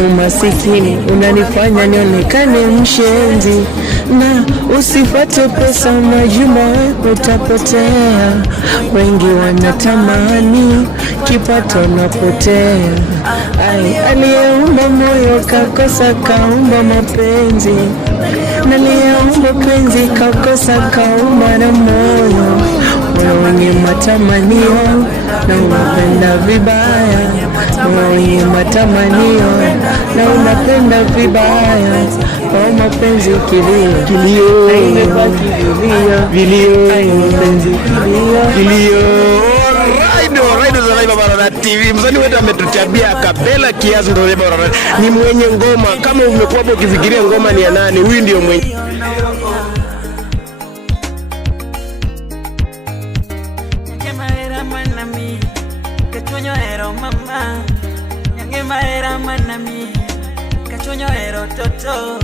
umasikini unanifanya nionekane mshenzi, na usipate pesa majumba utapotea. Wengi wanatamani kipato napotea. Aliyeumba moyo kakosa kaumba mapenzi, na aliyeumba penzi kakosa kaumba na moyo. Moyo wenye matamanio na unapenda vibaya, moyo wenye matamanio na unapenda vibaya. Kwa mapenzi kilio, kilio, imebaki vilio, mapenzi kilio. Alright, za Live Barara TV. Msanii wetu ametuchabia kapela kiasi ndio Live Barara. Ni mwenye ngoma. Kama umekuwa hapo ukifikiria ngoma ni ya nani, huyu ndio mwenye. Mama, yange maera manami, kachonyo ero toto.